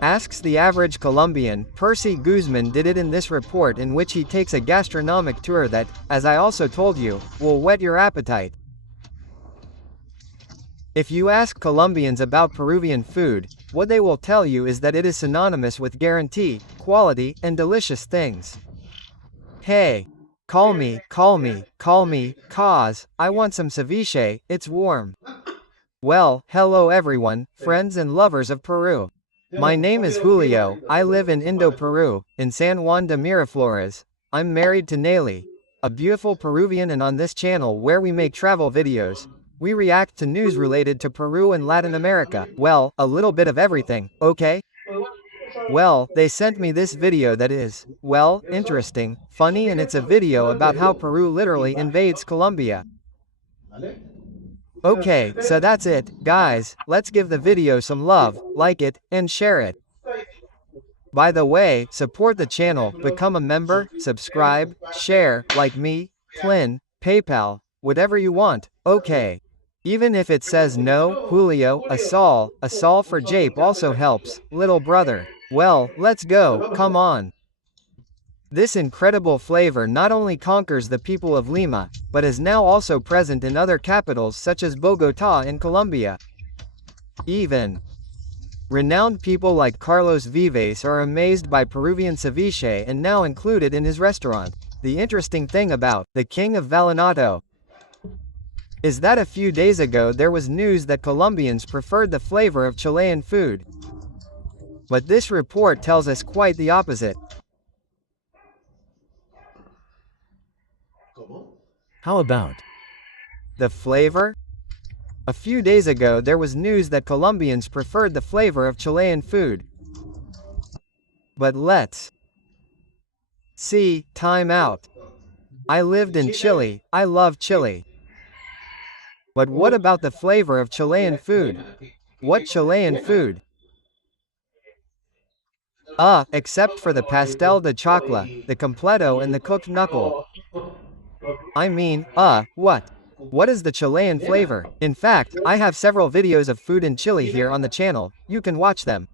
Asks the average Colombian. Percy Guzman did it in this report in which he takes a gastronomic tour that, as I also told you, will whet your appetite. If you ask Colombians about Peruvian food, what they will tell you is that it is synonymous with guarantee, quality, and delicious things. Hey, call me, cause I want some ceviche, it's warm. Well, hello everyone, friends and lovers of Peru. My name is Julio, I live in Peru, in San Juan de Miraflores. I'm married to Nelly, a beautiful Peruvian, and on this channel where we make travel videos, we react to news related to Peru and Latin America. Well, a little bit of everything, okay? Well, they sent me this video that is, well, interesting, funny, and it's a video about how Peru literally invades Colombia. Okay, so that's it, guys, let's give the video some love, like it, and share it. By the way, support the channel, become a member, subscribe, share, like me, Plin, PayPal, whatever you want, okay. Even if it says no, Julio, a sol for Jape also helps, little brother. Well, let's go, come on. This incredible flavor not only conquers the people of Lima, but is now also present in other capitals such as Bogotá in Colombia. Even renowned people like Carlos Vives are amazed by Peruvian ceviche and now include it in his restaurant. The interesting thing about the King of Vallenato is that a few days ago there was news that Colombians preferred the flavor of Chilean food. But this report tells us quite the opposite. How about the flavor? A few days ago there was news that Colombians preferred the flavor of Chilean food. But let's see, time out. I lived in Chile, I love Chile. But what about the flavor of Chilean food? What Chilean food? Except for the pastel de chocla, the completo and the cooked knuckle. I mean, what? What is the Chilean flavor? In fact, I have several videos of food in Chile here on the channel, you can watch them.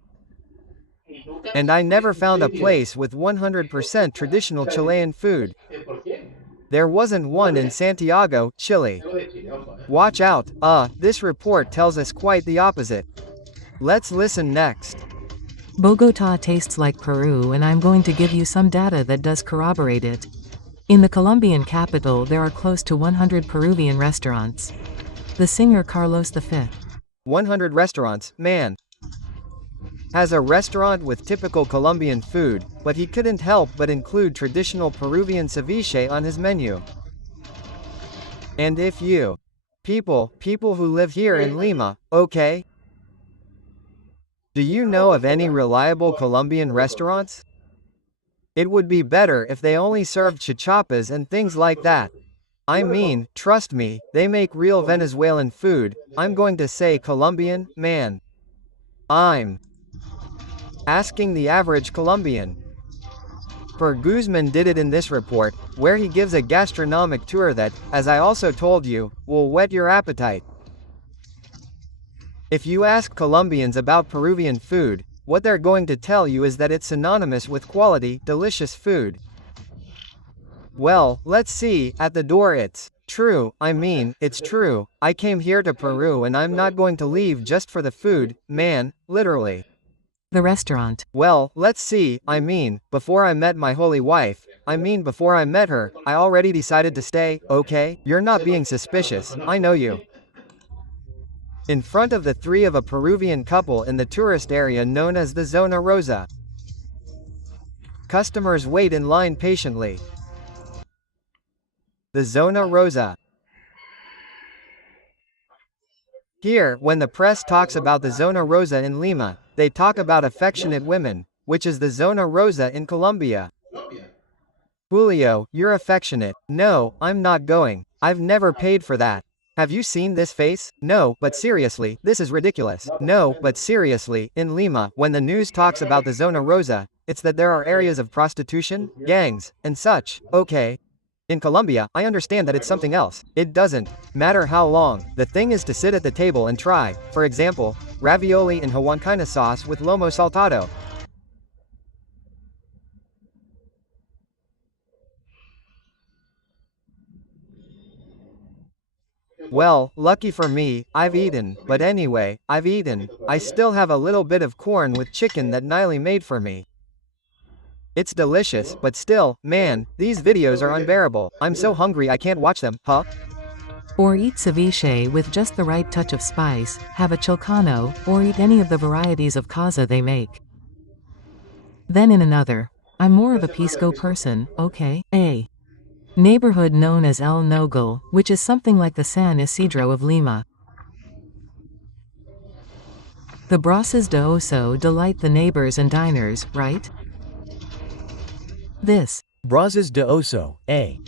And I never found a place with 100% traditional Chilean food. There wasn't one in Santiago, Chile. Watch out, this report tells us quite the opposite. Let's listen next. Bogotá tastes like Peru, and I'm going to give you some data that does corroborate it. In the Colombian capital there are close to 100 Peruvian restaurants. The singer Carlos V. 100 restaurants, man. Has a restaurant with typical Colombian food, but he couldn't help but include traditional Peruvian ceviche on his menu. And if you people who live here in Lima, okay? Do you know of any reliable Colombian restaurants? It would be better if they only served chichapas and things like that. I mean, trust me, they make real Venezuelan food. I'm going to say Colombian, man. I'm asking the average Colombian. Per Guzman did it in this report, where he gives a gastronomic tour that, as I also told you, will whet your appetite. If you ask Colombians about Peruvian food, what they're going to tell you is that it's synonymous with quality, delicious food. Well, let's see, at the door it's true, I mean, it's true, I came here to Peru and I'm not going to leave just for the food, man, literally. The restaurant. Well, let's see, I mean, before I met my holy wife, before I met her, I already decided to stay, okay? You're not being suspicious, I know you. In front of the three of a Peruvian couple in the tourist area known as the Zona Rosa. Customers wait in line patiently. The Zona Rosa. Here, when the press talks about the Zona Rosa in Lima, they talk about affectionate women, which is the Zona Rosa in Colombia. Julio, you're affectionate. No, I'm not going. I've never paid for that. Have you seen this face? No, but seriously, this is ridiculous. No, but seriously, in Lima, when the news talks about the Zona Rosa, it's that there are areas of prostitution, gangs, and such, okay? In Colombia, I understand that it's something else. It doesn't matter how long. The thing is to sit at the table and try, for example, ravioli in Huancaina sauce with lomo saltado. Well, lucky for me, I've eaten, but anyway, I've eaten. I still have a little bit of corn with chicken that Niley made for me. It's delicious, but still, man, these videos are unbearable. I'm so hungry I can't watch them, huh? Or eat ceviche with just the right touch of spice, have a chilcano, or eat any of the varieties of caza they make. Then in another. I'm more of a pisco person, okay? A neighborhood known as El Nogal, which is something like the San Isidro of Lima. The brasas de oso delight the neighbors and diners, right? This Brasas de Oso, a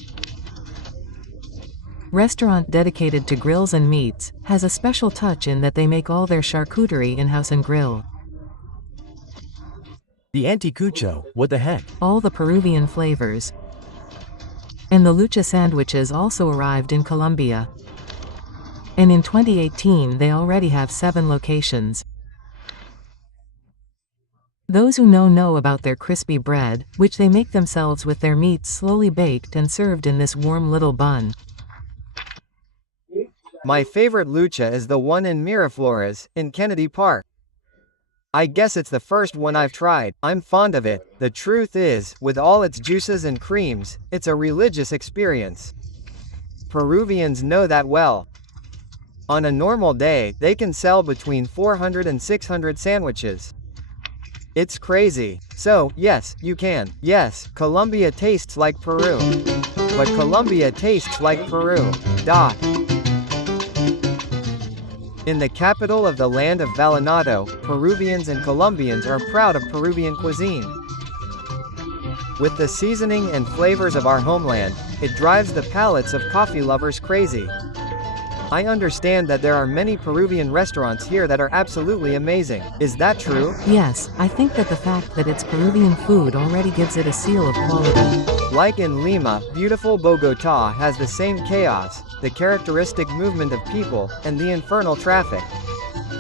restaurant dedicated to grills and meats, has a special touch in that they make all their charcuterie in-house and grill. the anticucho, what the heck? All the Peruvian flavors. And the lucha sandwiches also arrived in Colombia. And in 2018 they already have 7 locations. Those who know about their crispy bread, which they make themselves with their meats slowly baked and served in this warm little bun. My favorite lucha is the one in Miraflores, in Kennedy Park. I guess it's the first one I've tried. I'm fond of it. The truth is, with all its juices and creams, it's a religious experience. Peruvians know that well. On a normal day, they can sell between 400 and 600 sandwiches. It's crazy. So, yes, you can. Yes, Colombia tastes like Peru. But Colombia tastes like Peru. In the capital of the land of Vallenato, Peruvians and Colombians are proud of Peruvian cuisine. With the seasoning and flavors of our homeland, it drives the palates of coffee lovers crazy. I understand that there are many Peruvian restaurants here that are absolutely amazing. Is that true? Yes, I think that the fact that it's Peruvian food already gives it a seal of quality. Like in Lima, beautiful Bogotá has the same chaos, the characteristic movement of people, and the infernal traffic.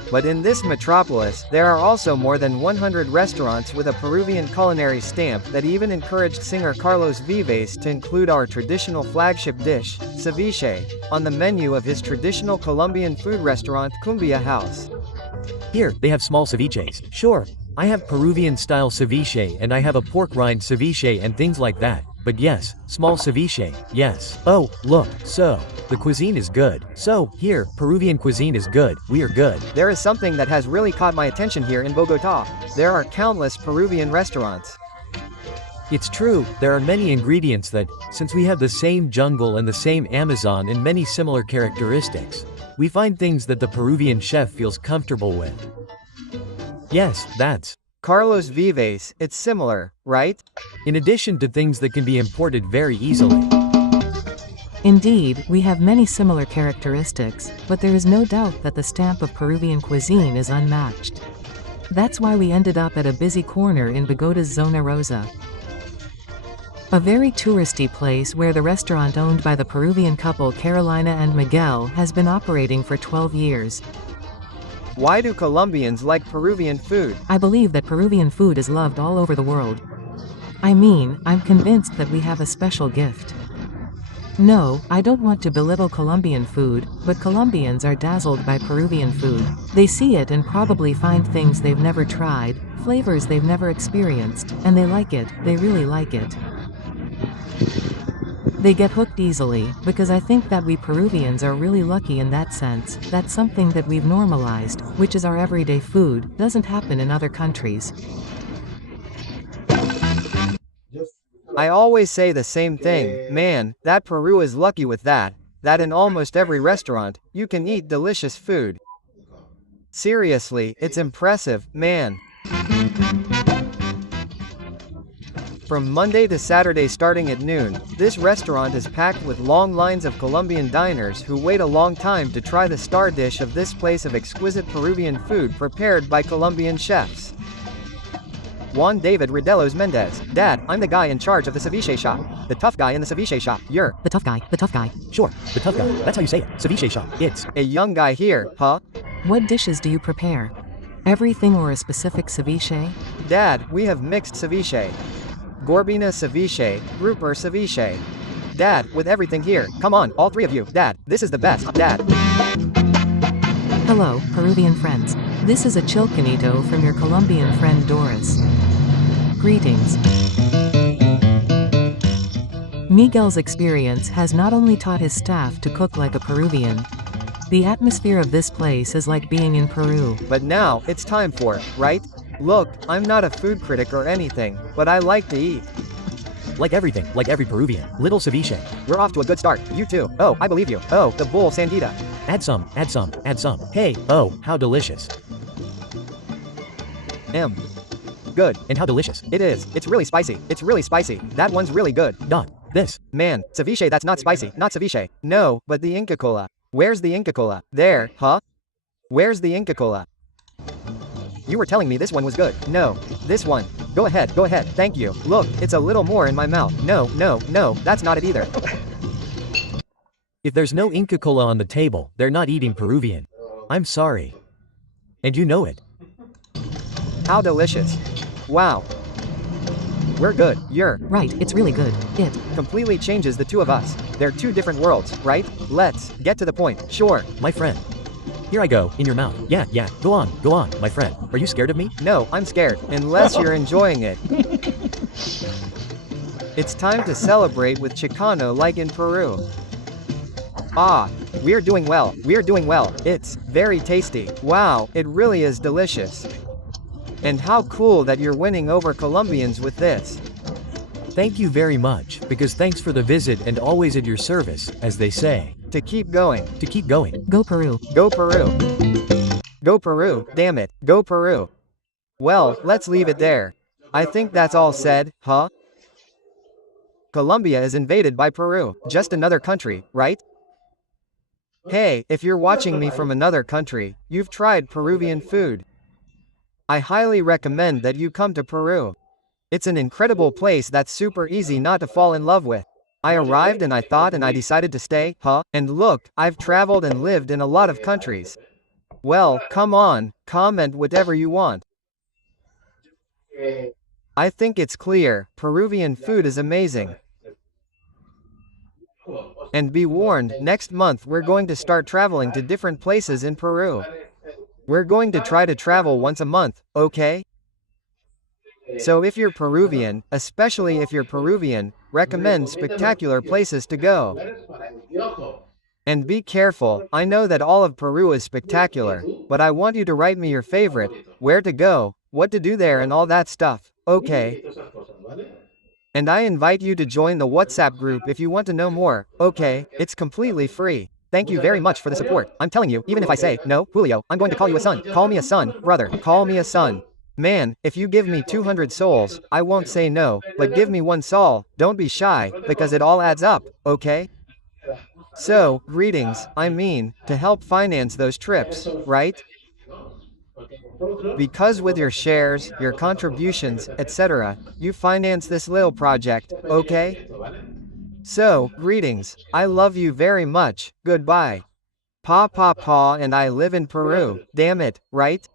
But in this metropolis, there are also more than 100 restaurants with a Peruvian culinary stamp that even encouraged singer Carlos Vives to include our traditional flagship dish, ceviche, on the menu of his traditional Colombian food restaurant Cumbia House. Here, they have small ceviches. Sure, I have Peruvian-style ceviche and I have a pork rind ceviche and things like that. But yes, small ceviche, yes. Oh, look, so, the cuisine is good. So, here, Peruvian cuisine is good, we are good. There is something that has really caught my attention here in Bogotá. There are countless Peruvian restaurants. It's true, there are many ingredients that, since we have the same jungle and the same Amazon and many similar characteristics, we find things that the Peruvian chef feels comfortable with. Yes, that's Carlos Vives, it's similar, right? in addition to things that can be imported very easily. Indeed, we have many similar characteristics, but there is no doubt that the stamp of Peruvian cuisine is unmatched. That's why we ended up at a busy corner in Bogota's Zona Rosa. A very touristy place where the restaurant owned by the Peruvian couple Carolina and Miguel has been operating for 12 years. Why do Colombians like Peruvian food? I believe that Peruvian food is loved all over the world. I mean, I'm convinced that we have a special gift. No, I don't want to belittle Colombian food, but Colombians are dazzled by Peruvian food. They see it and probably find things they've never tried, flavors they've never experienced, and they like it, they really like it. They get hooked easily, because I think that we Peruvians are really lucky in that sense, that something that we've normalized, which is our everyday food, doesn't happen in other countries. I always say the same thing, man, that Peru is lucky with that in almost every restaurant, you can eat delicious food. Seriously, it's impressive, man. From Monday to Saturday starting at noon, this restaurant is packed with long lines of Colombian diners who wait a long time to try the star dish of this place of exquisite Peruvian food prepared by Colombian chefs. Juan David Rodelos Mendez. Dad, I'm the guy in charge of the ceviche shop. The tough guy in the ceviche shop. You're The tough guy, the tough guy. Sure, the tough guy. That's how you say it. Ceviche shop. It's a young guy here, huh? What dishes do you prepare? Everything or a specific ceviche? Dad, we have mixed ceviche. Gorbina ceviche, grouper ceviche. Dad, with everything here, come on, all three of you. Dad, this is the best. Dad. Hello, Peruvian friends. This is a chilcanito from your Colombian friend Doris. Greetings. Miguel's experience has not only taught his staff to cook like a Peruvian. The atmosphere of this place is like being in Peru. But now, it's time for, right? Look, I'm not a food critic or anything, but I like to eat. like everything, like every Peruvian. Little ceviche. We're off to a good start. You too. Oh, I believe you. Oh, the bull sandita. Add some, add some, add some. Hey, oh, how delicious. Good. And how delicious. It is. It's really spicy. It's really spicy. That one's really good. Dot. This. Man, ceviche that's not spicy. Not ceviche. No, but the Inca Cola. Where's the Inca Cola? There, huh? Where's the Inca Cola? You were telling me this one was good. No. This one. Go ahead, thank you. Look, it's a little more in my mouth. No, that's not it either. If there's no Inca Cola on the table, they're not eating Peruvian. I'm sorry. And you know it. How delicious. Wow. We're good. You're Right, it's really good. It completely changes the two of us. They're two different worlds, right? Let's get to the point. Sure. My friend. Here I go, in your mouth. Yeah, go on, my friend. Are you scared of me? No, I'm scared, unless you're enjoying it. It's time to celebrate with Chicano like in Peru. Ah, we're doing well, it's very tasty. Wow, it really is delicious. And how cool that you're winning over Colombians with this. Thank you very much, because thanks for the visit and always at your service, as they say. To keep going. To keep going. Go Peru. Go Peru. Go Peru, damn it, go Peru. Well, let's leave it there. I think that's all said, huh? Colombia is invaded by Peru, just another country, right? Hey, if you're watching me from another country, you've tried Peruvian food. I highly recommend that you come to Peru. It's an incredible place that's super easy not to fall in love with. I arrived and I thought and I decided to stay, huh? And look, I've traveled and lived in a lot of countries. Well, come on, comment whatever you want. I think it's clear, Peruvian food is amazing. And be warned, next month we're going to start traveling to different places in Peru. We're going to try to travel once a month, okay? So if you're Peruvian, especially if you're Peruvian, recommend spectacular places to go. And be careful, I know that all of Peru is spectacular, but I want you to write me your favorite, where to go, what to do there and all that stuff, okay? And I invite you to join the WhatsApp group if you want to know more, okay? It's completely free. Thank you very much for the support. I'm telling you, even if I say, no, Julio, I'm going to call you a son. Call me a son, brother, call me a son. Man, if you give me 200 souls, I won't say no, but give me one soul, don't be shy, because it all adds up, okay? So, greetings, I mean, to help finance those trips, right? Because with your shares, your contributions, etc., you finance this little project, okay? So, greetings, I love you very much, goodbye. Pa and I live in Peru, damn it, right?